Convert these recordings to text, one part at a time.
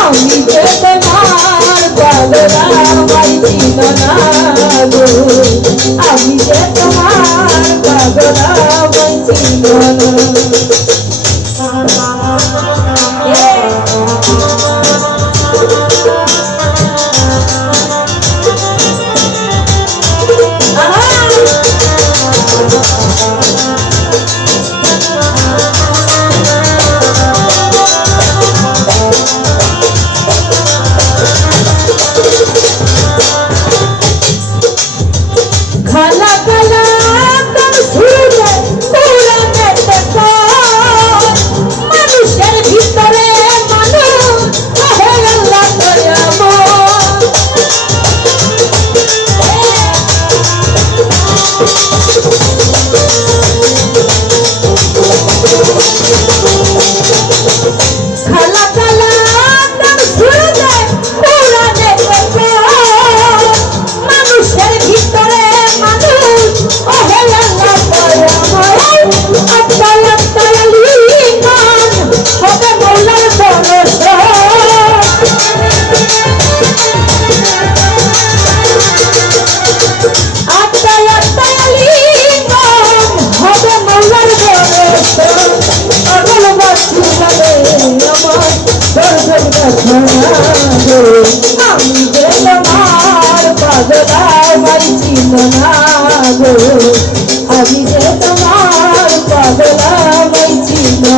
আমি যে তোমার পাগলা মাইছি না গো আমি যে তোমার পাগলা মাইছি না আমি যে তোমার পাগলা মাইছি না গো আমি যে তোমার পাগলা মাইছি না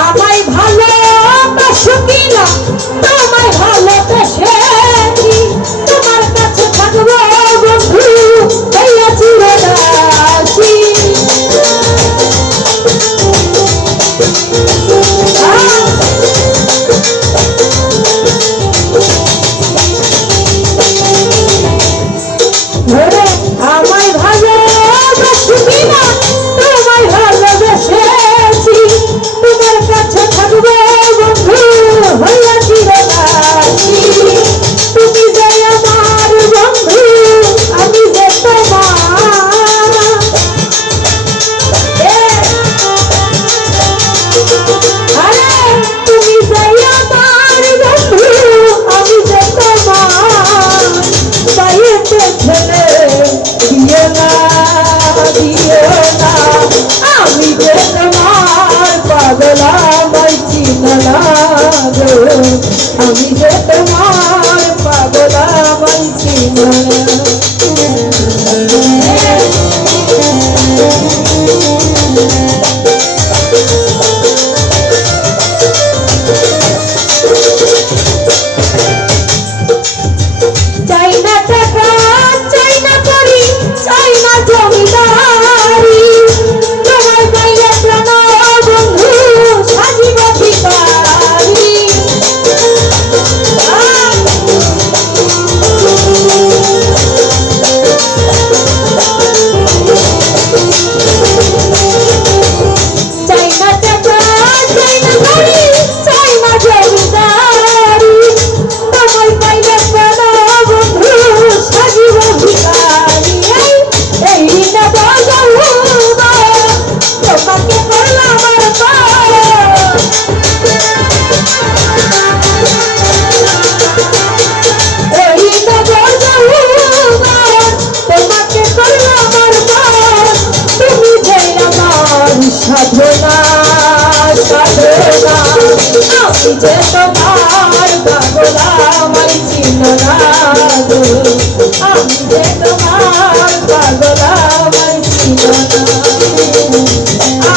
আমায় ভালোবাসো কিনা তোমায় ভালোবাসেছি তোমার কাছে থাকবো বন্ধু হইয়া চিরদাসী আমায় ভালোবাসো কিনা তোমায় ভালোবাসেছি তোমার কাছে থাকবো বন্ধু হইয়া চিরদাসী তুমি যে আমার বন্ধু আমি যে তোমার আরে তুমি যে আমার বন্ধু আমি যে তোমার বাইতে ছেলে দিও না আমি যে তোমার পাগলা মাইছি না গো আমি যে তোমার পাগলা মাইছি না চাই না টাকা চাই না করি চাই না জমিদারি তোমার পাইলে প্রাণ বন্ধু সাজিব ভিখারি চাই না টাকা চাই না করি চাই না জমিদারি তোমার পাইলে প্রাণ বন্ধু সাজিব ভিখারি এই না বাজাবো তোমাকে করলাম তোমাকে করলাম তুমি যে আমার সাধনা সাধনা আমি যে তোমার পাগলা মাইছি না গো আমি যে তোমার পাগলা মাইছি না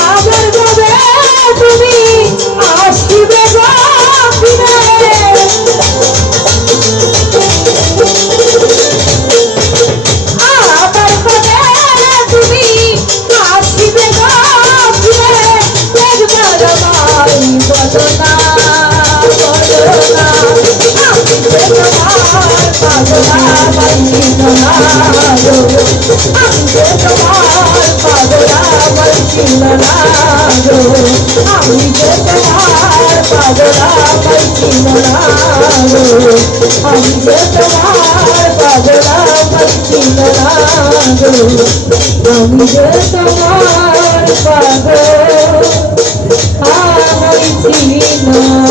আবার যাবে তুমি আসিবে গো ফিরে আবার কবে তুমি আসিবে গো ফিরে একবার আমায় বদনা বদনা আমি যে তোমার পাগলা মাইছি না গো আমি যে তোমার পাগলা মাইছি না গো আমি যে তোমার পাগলা পাইছিল না গো আমি যে তোমার পাগলা পাইছিল না গো আমি যে তোমার পাগল হইছিল না